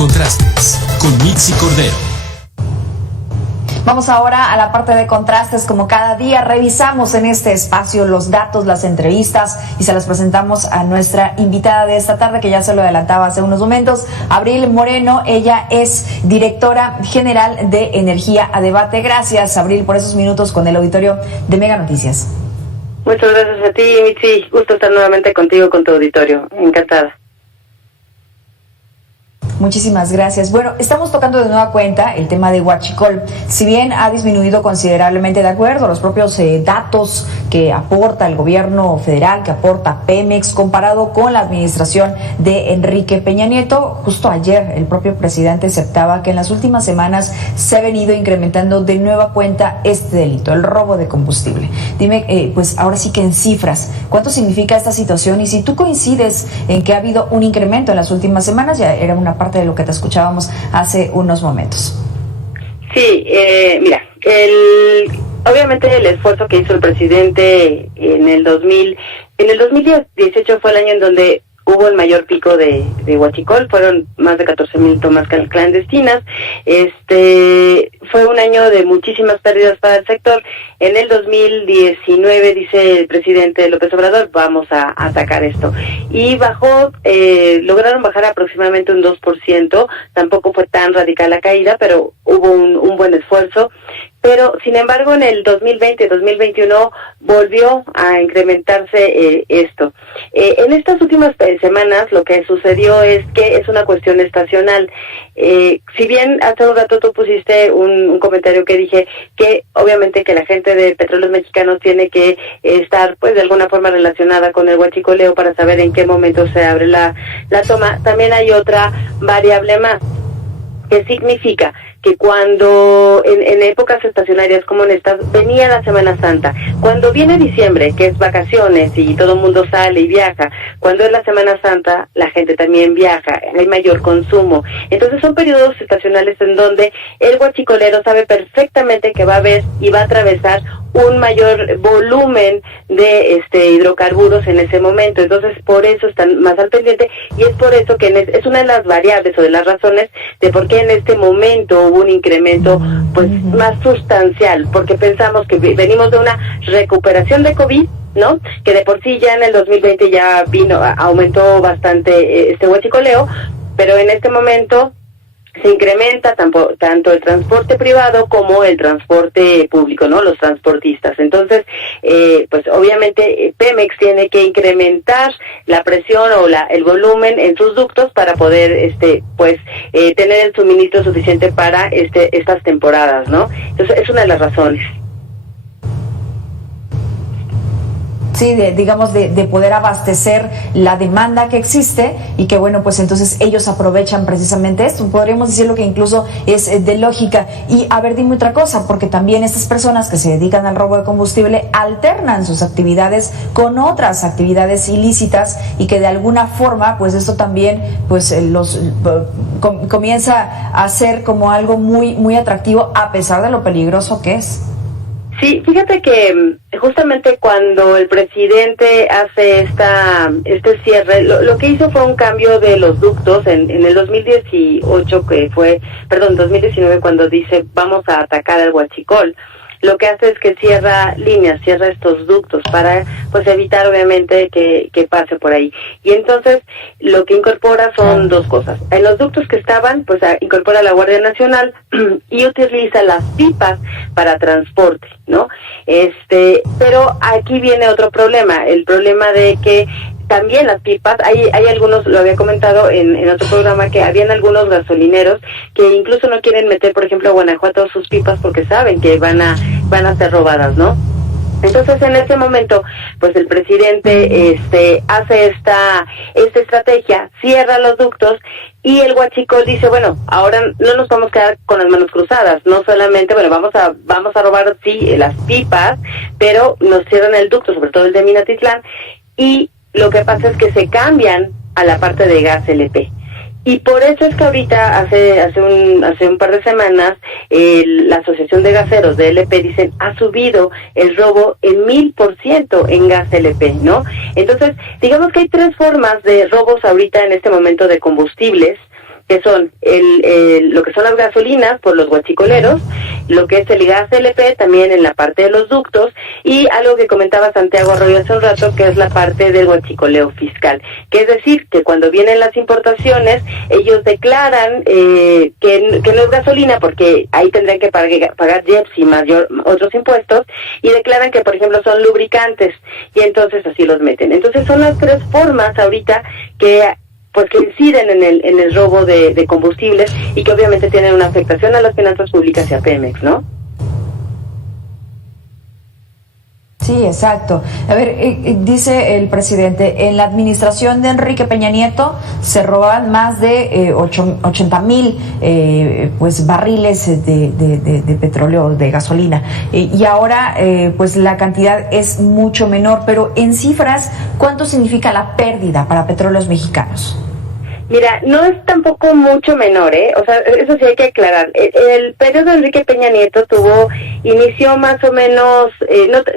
Contrastes con Mitzi Cordero. Vamos ahora a la parte de contrastes. Como cada día revisamos en este espacio los datos, las entrevistas y se las presentamos a nuestra invitada de esta tarde, que ya se lo adelantaba hace unos momentos, Abril Moreno. Ella es directora general de Energía a Debate. Gracias, Abril, por esos minutos con el auditorio de Mega Noticias. Muchas gracias a ti, Mitzi. Gusto estar nuevamente contigo, con tu auditorio. Encantada. Muchísimas gracias. Bueno, estamos tocando de nueva cuenta el tema de Huachicol. Si bien ha disminuido considerablemente, de acuerdo a los propios datos que aporta el gobierno federal, que aporta Pemex, comparado con la administración de Enrique Peña Nieto, justo ayer el propio presidente aceptaba que en las últimas semanas se ha venido incrementando de nueva cuenta este delito, el robo de combustible. Dime, pues ahora sí que en cifras, ¿cuánto significa esta situación? Y si tú coincides en que ha habido un incremento en las últimas semanas, ya era una parte de lo que te escuchábamos hace unos momentos. Sí, mira, obviamente el esfuerzo que hizo el presidente en el 2018 fue el año en donde hubo el mayor pico de Huachicol, fueron más de 14,000 tomas clandestinas. Fue un año de muchísimas pérdidas para el sector. En el 2019, dice el presidente López Obrador, vamos a atacar esto. Y lograron bajar aproximadamente un 2%, tampoco fue tan radical la caída, pero hubo un buen esfuerzo. Pero, sin embargo, en el 2020-2021 volvió a incrementarse esto. En estas últimas semanas lo que sucedió es que es una cuestión estacional. Si bien hace un rato tú pusiste un comentario que dije que obviamente que la gente de Petróleos Mexicanos tiene que estar pues de alguna forma relacionada con el huachicoleo para saber en qué momento se abre la toma, también hay otra variable más, que significa que cuando en épocas estacionarias como en estas venía la Semana Santa, cuando viene diciembre, que es vacaciones y todo el mundo sale y viaja, cuando es la Semana Santa la gente también viaja, hay mayor consumo. Entonces son periodos estacionales en donde el huachicolero sabe perfectamente que va a haber y va a atravesar un mayor volumen de hidrocarburos en ese momento. Entonces por eso están más al pendiente y es por eso que es una de las variables o de las razones de por qué en este momento hubo un incremento pues más sustancial, porque pensamos que venimos de una recuperación de COVID, ¿no? Que de por sí ya en el 2020 ya aumentó bastante este huachicoleo, pero en este momento se incrementa tanto el transporte privado como el transporte público, ¿no? Los transportistas. Entonces, pues obviamente Pemex tiene que incrementar la presión o el volumen en sus ductos para poder, tener el suministro suficiente para estas temporadas, ¿no? Entonces, es una de las razones. Sí, de poder abastecer la demanda que existe y que bueno, pues entonces ellos aprovechan precisamente esto. Podríamos decirlo que incluso es de lógica. Y a ver, dime otra cosa, porque también estas personas que se dedican al robo de combustible alternan sus actividades con otras actividades ilícitas y que de alguna forma, pues esto también pues comienza a ser como algo muy, muy atractivo a pesar de lo peligroso que es. Sí, fíjate que justamente cuando el presidente hace este cierre, lo que hizo fue un cambio de los ductos en el 2018, 2019, cuando dice vamos a atacar al huachicol. Lo que hace es que cierra estos ductos para pues evitar obviamente que pase por ahí. Y entonces lo que incorpora son dos cosas. En los ductos que estaban, pues incorpora la Guardia Nacional y utiliza las pipas para transporte, ¿no? Pero aquí viene otro problema, el problema de que también las pipas, hay algunos, lo había comentado en otro programa, que habían algunos gasolineros que incluso no quieren meter, por ejemplo, a Guanajuato sus pipas porque saben que van a ser robadas, ¿no? Entonces, en ese momento, pues el presidente hace esta estrategia, cierra los ductos y el huachicol dice, bueno, ahora no nos vamos a quedar con las manos cruzadas, no solamente, bueno, vamos a robar, sí, las pipas, pero nos cierran el ducto, sobre todo el de Minatitlán, y lo que pasa es que se cambian a la parte de gas LP. Y por eso es que ahorita, hace un par de semanas, la Asociación de Gaseros de LP dicen, ha subido el robo en 1000% en gas LP, ¿no? Entonces, digamos que hay tres formas de robos ahorita en este momento de combustibles que son lo que son las gasolinas por los huachicoleros, lo que es el gas LP también en la parte de los ductos, y algo que comentaba Santiago Arroyo hace un rato, que es la parte del huachicoleo fiscal, que es decir, que cuando vienen las importaciones, ellos declaran que no es gasolina, porque ahí tendrían que pagar IEPS y otros impuestos, y declaran que, por ejemplo, son lubricantes, y entonces así los meten. Entonces son las tres formas ahorita que inciden en el robo de combustibles, y que obviamente tienen una afectación a las finanzas públicas y a Pemex, ¿no? Sí, exacto. A ver, dice el presidente, en la administración de Enrique Peña Nieto se robaban más de 80,000 barriles de petróleo, de gasolina, y ahora pues la cantidad es mucho menor, pero en cifras, ¿cuánto significa la pérdida para Petróleos Mexicanos? Mira, no es tampoco mucho menor, o sea, eso sí hay que aclarar. El periodo de Enrique Peña Nieto inició más o menos,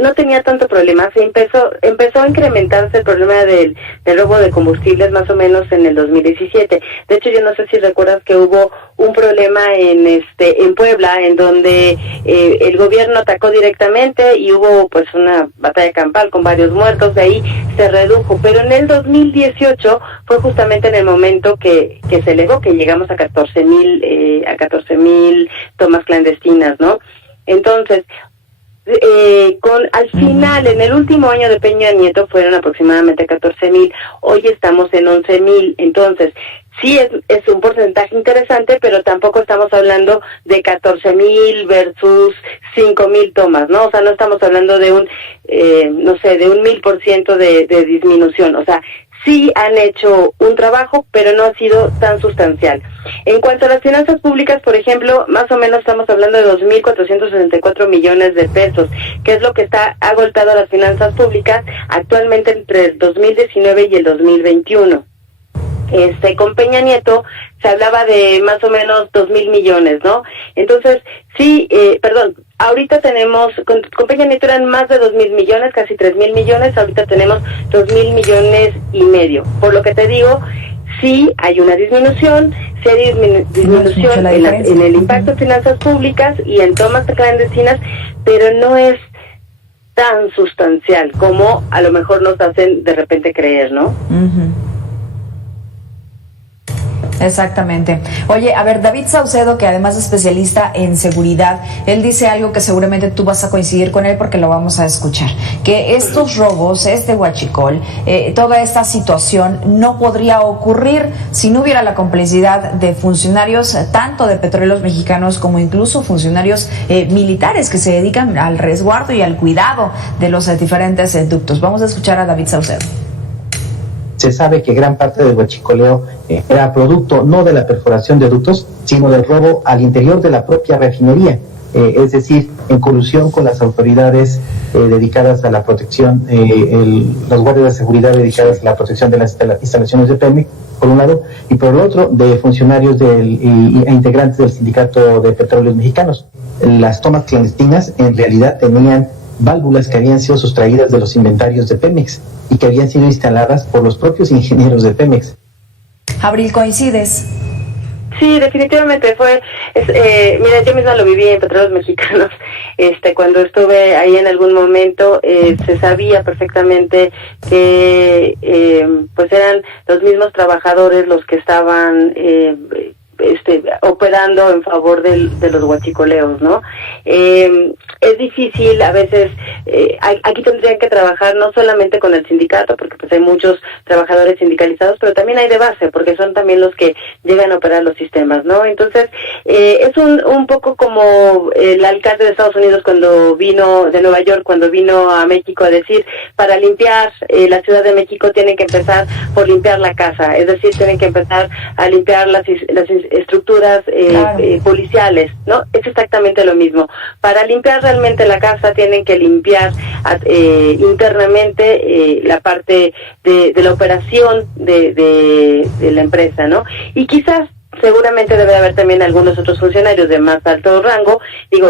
no tenía tanto problema. Empezó a incrementarse el problema del robo de combustibles más o menos en el 2017. De hecho, yo no sé si recuerdas que hubo un problema en Puebla, en donde el gobierno atacó directamente y hubo pues una batalla campal con varios muertos. De ahí se redujo, pero en el 2018 fue justamente en el momento que se elevó, que llegamos a 14,000 tomas clandestinas, ¿no? Entonces, al final, en el último año de Peña Nieto fueron aproximadamente 14,000, hoy estamos en 11,000, entonces sí es un porcentaje interesante, pero tampoco estamos hablando de 14,000 versus 5,000 tomas, ¿no? O sea, no estamos hablando de un 1,000% de disminución, o sea, sí han hecho un trabajo, pero no ha sido tan sustancial. En cuanto a las finanzas públicas, por ejemplo, más o menos estamos hablando de 2,464 millones de pesos, que es lo que ha golpeado las finanzas públicas actualmente entre el 2019 y el 2021. Con Peña Nieto se hablaba de más o menos 2,000 millones, ¿no? Entonces, sí, ahorita tenemos, con Peña Nieto eran más de 2,000 millones, casi 3,000 millones, ahorita tenemos 2,000 millones y medio. Por lo que te digo, sí hay una disminución, sí hay disminución en el impacto en finanzas públicas y en tomas clandestinas, pero no es tan sustancial como a lo mejor nos hacen de repente creer, ¿no? Uh-huh. Exactamente. Oye, a ver, David Saucedo, que además es especialista en seguridad, él dice algo que seguramente tú vas a coincidir con él porque lo vamos a escuchar, que estos robos, huachicol, toda esta situación no podría ocurrir si no hubiera la complicidad de funcionarios, tanto de Petróleos Mexicanos como incluso funcionarios militares que se dedican al resguardo y al cuidado de los diferentes ductos. Vamos a escuchar a David Saucedo. Se sabe que gran parte del huachicoleo era producto no de la perforación de ductos, sino del robo al interior de la propia refinería, es decir, en colusión con las autoridades dedicadas a la protección, los guardias de seguridad dedicadas a la protección de las instalaciones de Pemex, por un lado, y por el otro, de funcionarios e integrantes del Sindicato de Petróleos Mexicanos. Las tomas clandestinas en realidad tenían válvulas que habían sido sustraídas de los inventarios de Pemex y que habían sido instaladas por los propios ingenieros de Pemex. Abril, ¿coincides? Sí, definitivamente mira, yo misma lo viví en Petróleos Mexicanos, cuando estuve ahí en algún momento, se sabía perfectamente que pues eran los mismos trabajadores los que estaban operando en favor de los huachicoleos, ¿no? Es difícil, a veces, aquí tendrían que trabajar no solamente con el sindicato, porque pues hay muchos trabajadores sindicalizados, pero también hay de base, porque son también los que llegan a operar los sistemas, ¿no? Entonces, es un poco como el alcalde de Estados Unidos de Nueva York, cuando vino a México a decir, para limpiar la Ciudad de México tienen que empezar por limpiar la casa, es decir, tienen que empezar a limpiar las estructuras policiales, ¿no? Es exactamente lo mismo. Para limpiar realmente la casa tienen que limpiar internamente la parte de la operación de la empresa, ¿no? Y quizás seguramente debe haber también algunos otros funcionarios de más alto rango.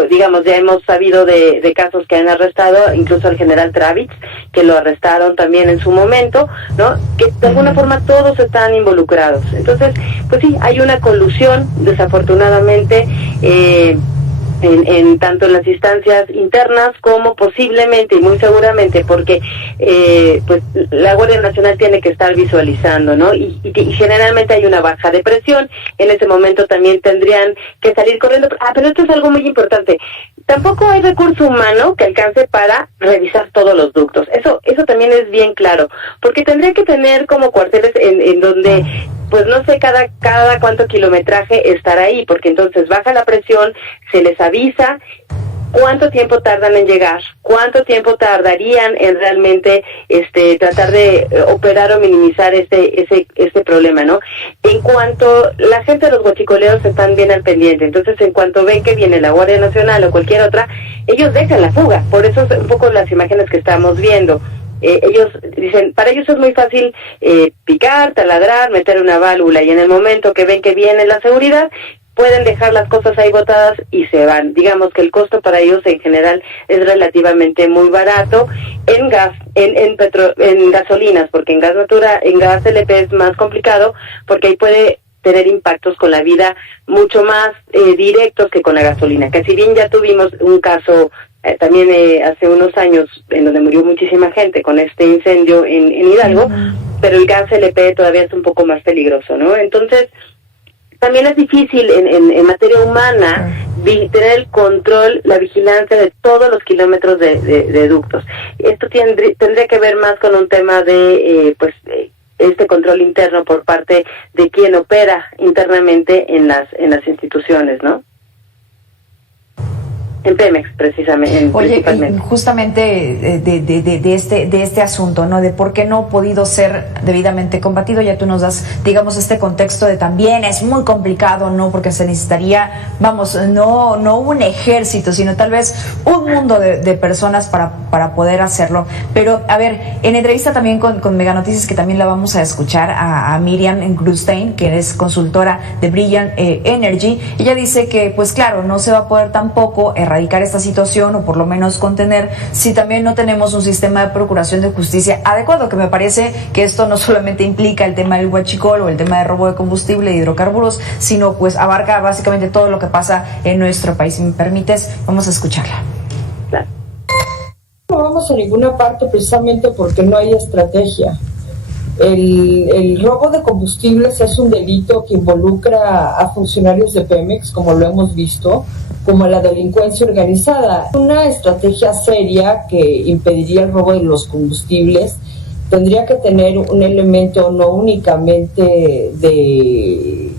Digamos, ya hemos sabido de casos que han arrestado, incluso al general Travitz, que lo arrestaron también en su momento, ¿no? Que de alguna forma todos están involucrados. Entonces, pues sí, hay una colusión, desafortunadamente, en tanto en las instancias internas como posiblemente y muy seguramente, porque pues la Guardia Nacional tiene que estar visualizando, ¿no? Y generalmente hay una baja de presión. En ese momento también tendrían que salir corriendo. Pero esto es algo muy importante. Tampoco hay recurso humano que alcance para revisar todos los ductos. Eso también es bien claro, porque tendría que tener como cuarteles en donde, pues no sé, cada cuánto kilometraje estará ahí, porque entonces baja la presión, se les avisa cuánto tiempo tardan en llegar, cuánto tiempo tardarían en realmente tratar de operar o minimizar este problema, ¿no? En cuanto la gente de los huachicoleros están bien al pendiente, entonces en cuanto ven que viene la Guardia Nacional o cualquier otra, ellos dejan la fuga. Por eso es un poco las imágenes que estamos viendo. Ellos dicen, para ellos es muy fácil picar, taladrar, meter una válvula, y en el momento que ven que viene la seguridad, pueden dejar las cosas ahí botadas y se van. Digamos que el costo para ellos en general es relativamente muy barato en gas, en gasolinas, porque en gas LP es más complicado, porque ahí puede tener impactos con la vida mucho más directos que con la gasolina, que si bien ya tuvimos un caso también hace unos años en donde murió muchísima gente con este incendio en Hidalgo, pero el gas LP todavía es un poco más peligroso, ¿no? Entonces, también es difícil en materia humana tener el control, la vigilancia de todos los kilómetros de ductos. Esto tendría que ver más con un tema de este control interno por parte de quien opera internamente en las instituciones, ¿no? En Pemex, precisamente. Oye, principalmente. Justamente de este asunto, ¿no? De por qué no ha podido ser debidamente combatido, ya tú nos das, digamos, este contexto de también es muy complicado, ¿no? Porque se necesitaría, vamos, no un ejército, sino tal vez un mundo de personas para poder hacerlo. Pero, a ver, en entrevista también con Mega Noticias, que también la vamos a escuchar, a Miriam Grustein, que es consultora de Brilliant Energy, ella dice que, pues claro, no se va a poder tampoco erradicar esta situación, o por lo menos contener, si también no tenemos un sistema de procuración de justicia adecuado, que me parece que esto no solamente implica el tema del huachicol o el tema de robo de combustible e hidrocarburos, sino pues abarca básicamente todo lo que pasa en nuestro país. Si me permites, vamos a escucharla. Claro. No vamos a ninguna parte precisamente porque no hay estrategia. El robo de combustibles es un delito que involucra a funcionarios de Pemex, como lo hemos visto, como la delincuencia organizada. Una estrategia seria que impediría el robo de los combustibles tendría que tener un elemento no únicamente de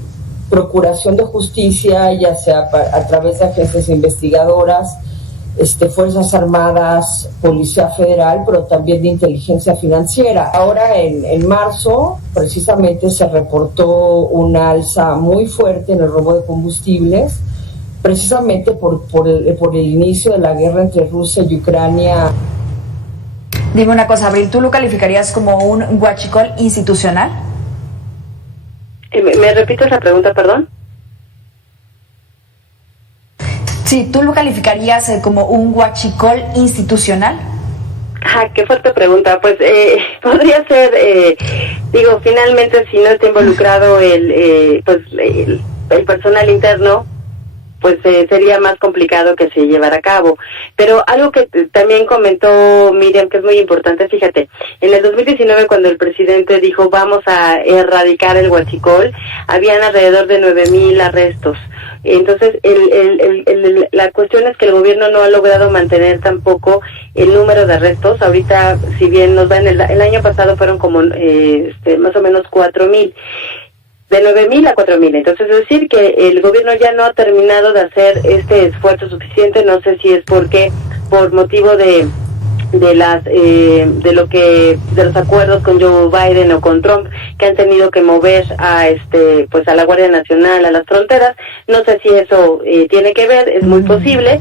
procuración de justicia, ya sea a través de agencias investigadoras, Fuerzas Armadas, Policía Federal, pero también de inteligencia financiera. Ahora en marzo precisamente se reportó una alza muy fuerte en el robo de combustibles, precisamente por el inicio de la guerra entre Rusia y Ucrania. Dime una cosa, Abril, ¿tú lo calificarías como un huachicol institucional? ¿Me repites la pregunta, perdón? Sí, ¿tú lo calificarías como un huachicol institucional? Qué fuerte pregunta. Pues podría ser, finalmente si no está involucrado el personal interno, pues sería más complicado que se llevara a cabo. Pero algo que también comentó Miriam, que es muy importante, fíjate, en el 2019 cuando el presidente dijo vamos a erradicar el huachicol, habían alrededor de 9,000 arrestos. Entonces, la cuestión es que el gobierno no ha logrado mantener tampoco el número de arrestos. Ahorita, si bien nos va el año pasado fueron como más o menos 4,000. De 9,000 a 4,000. Entonces, es decir que el gobierno ya no ha terminado de hacer este esfuerzo suficiente. No sé si es porque por motivo de los acuerdos con Joe Biden o con Trump, que han tenido que mover a a la Guardia Nacional a las fronteras. No sé si eso tiene que ver, es muy posible,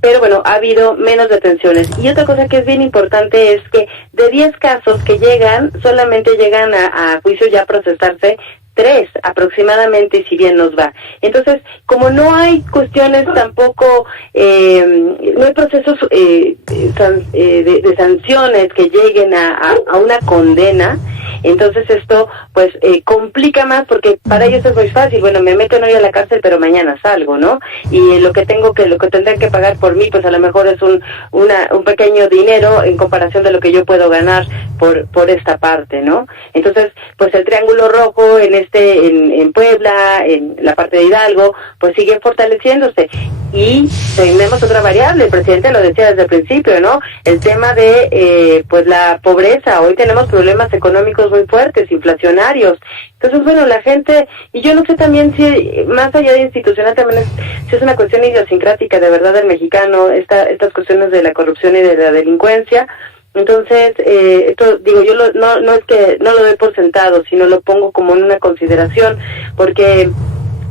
pero bueno, ha habido menos detenciones. Y otra cosa que es bien importante es que de 10 casos que llegan, solamente llegan a juicio ya a procesarse 3 aproximadamente, si bien nos va. Entonces, como no hay cuestiones tampoco, no hay procesos de sanciones que lleguen a una condena, entonces esto pues complica más, porque para ellos es muy fácil, bueno, me meten hoy a la cárcel pero mañana salgo, ¿no? Y lo que tendrán que pagar por mí pues a lo mejor es un pequeño dinero en comparación de lo que yo puedo ganar por esta parte, ¿no? Entonces pues el Triángulo Rojo en Puebla, en la parte de Hidalgo, pues sigue fortaleciéndose. Y tenemos otra variable, el presidente lo decía desde el principio, ¿no? El tema de pues la pobreza. Hoy tenemos problemas económicos muy fuertes, inflacionarios. Entonces, bueno, la gente, y yo no sé también si, más allá de institucional, también si es una cuestión idiosincrática de verdad del mexicano, estas cuestiones de la corrupción y de la delincuencia. Entonces, esto digo, yo no es que no lo doy por sentado, sino lo pongo como en una consideración, porque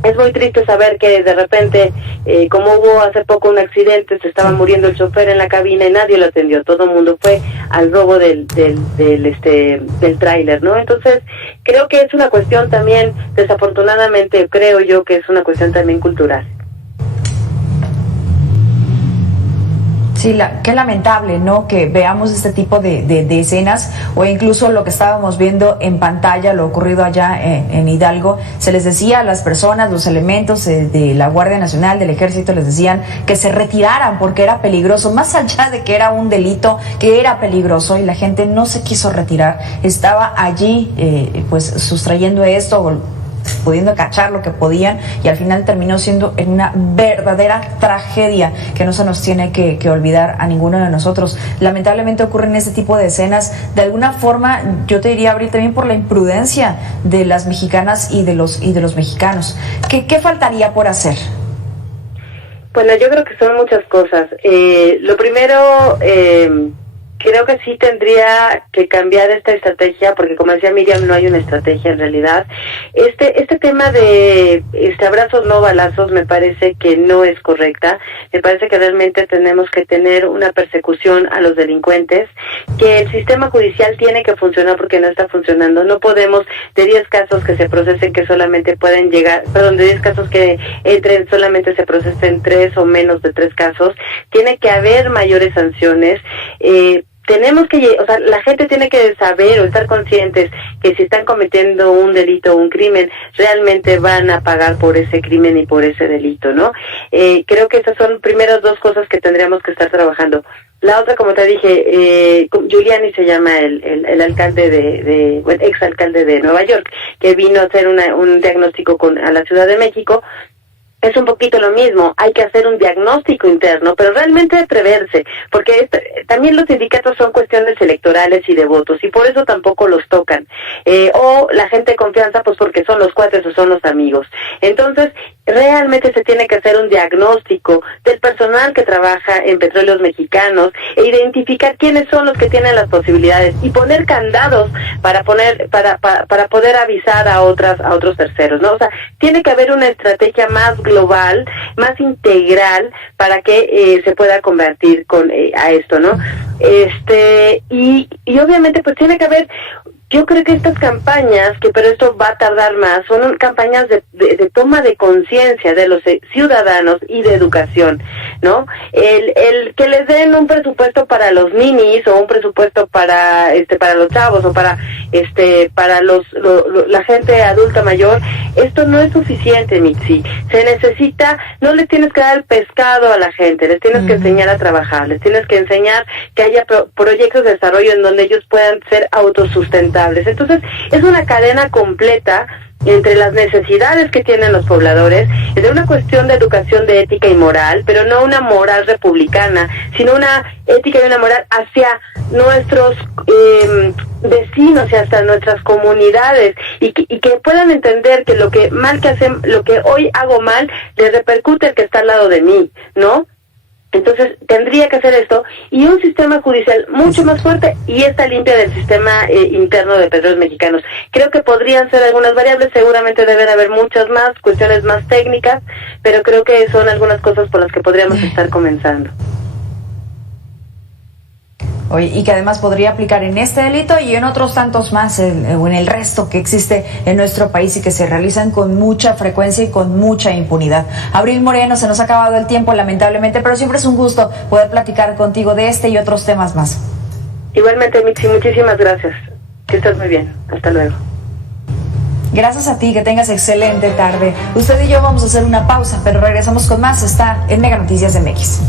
es muy triste saber que de repente, como hubo hace poco un accidente, se estaba muriendo el chofer en la cabina y nadie lo atendió, todo el mundo fue al robo del tráiler, ¿no? Entonces, creo que es una cuestión también, desafortunadamente, creo yo que es una cuestión también cultural. Sí, qué lamentable, ¿no? Que veamos este tipo de escenas, o incluso lo que estábamos viendo en pantalla, lo ocurrido allá en Hidalgo. Se les decía a las personas, los elementos de la Guardia Nacional, del Ejército, les decían que se retiraran porque era peligroso, más allá de que era un delito, que era peligroso, y la gente no se quiso retirar. Estaba allí, pues, sustrayendo esto, pudiendo cachar lo que podían, y al final terminó siendo en una verdadera tragedia que no se nos tiene que olvidar a ninguno de nosotros. Lamentablemente ocurren este tipo de escenas, de alguna forma, yo te diría, Abril, también por la imprudencia de las mexicanas y de los mexicanos. ¿Qué faltaría por hacer? Bueno, yo creo que son muchas cosas. Lo primero, creo que sí tendría que cambiar esta estrategia, porque como decía Miriam, no hay una estrategia en realidad. Este tema de abrazos no balazos me parece que no es correcta. Me parece que realmente tenemos que tener una persecución a los delincuentes, que el sistema judicial tiene que funcionar porque no está funcionando. No podemos, de 10 casos que se procesen, que solamente pueden llegar, de 10 casos que entren, solamente se procesen 3 o menos de 3 casos. Tiene que haber mayores sanciones. Tenemos que, o sea, la gente tiene que saber o estar conscientes que si están cometiendo un delito o un crimen, realmente van a pagar por ese crimen y por ese delito, ¿no? Creo que esas son primeras 2 cosas que tendríamos que estar trabajando. La otra, como te dije, Giuliani se llama el alcalde exalcalde de Nueva York, que vino a hacer un diagnóstico a la Ciudad de México. Es un poquito lo mismo, hay que hacer un diagnóstico interno, pero realmente atreverse, porque también los sindicatos son cuestiones electorales y de votos, y por eso tampoco los tocan. O la gente de confianza, pues porque son los cuates o son los amigos. Entonces, realmente se tiene que hacer un diagnóstico del personal que trabaja en Petróleos Mexicanos e identificar quiénes son los que tienen las posibilidades y poner candados para poder avisar a otros terceros, ¿no? O sea, tiene que haber una estrategia más global, más integral, para que se pueda convertir a esto, ¿no? Y obviamente pues tiene que haber, yo creo que estas campañas, pero esto va a tardar más, son campañas de toma de conciencia de los ciudadanos y de educación, ¿no? El que les den un presupuesto para los ninis, o un presupuesto para los chavos, o para la gente adulta mayor, esto no es suficiente, Mitzi. Se necesita, no les tienes que dar el pescado a la gente, les tienes que enseñar a trabajar, les tienes que enseñar que haya proyectos de desarrollo en donde ellos puedan ser autosustentables. Entonces, es una cadena completa entre las necesidades que tienen los pobladores, es de una cuestión de educación de ética y moral, pero no una moral republicana, sino una ética y una moral hacia nuestros vecinos y hasta nuestras comunidades, y que puedan entender que lo que hoy hago mal, le repercute al que está al lado de mí, ¿no? Entonces tendría que hacer esto, y un sistema judicial mucho más fuerte, y esta limpia del sistema interno de Petróleos Mexicanos. Creo que podrían ser algunas variables, seguramente deben haber muchas más, cuestiones más técnicas, pero creo que son algunas cosas por las que podríamos estar comenzando. Oye, y que además podría aplicar en este delito y en otros tantos más, o en el resto que existe en nuestro país y que se realizan con mucha frecuencia y con mucha impunidad. Abril Moreno, se nos ha acabado el tiempo lamentablemente, pero siempre es un gusto poder platicar contigo de este y otros temas más. Igualmente, Mitzi, muchísimas gracias. Que estés muy bien. Hasta luego. Gracias a ti, que tengas excelente tarde. Usted y yo vamos a hacer una pausa, pero regresamos con más. Está en Mega Noticias MX.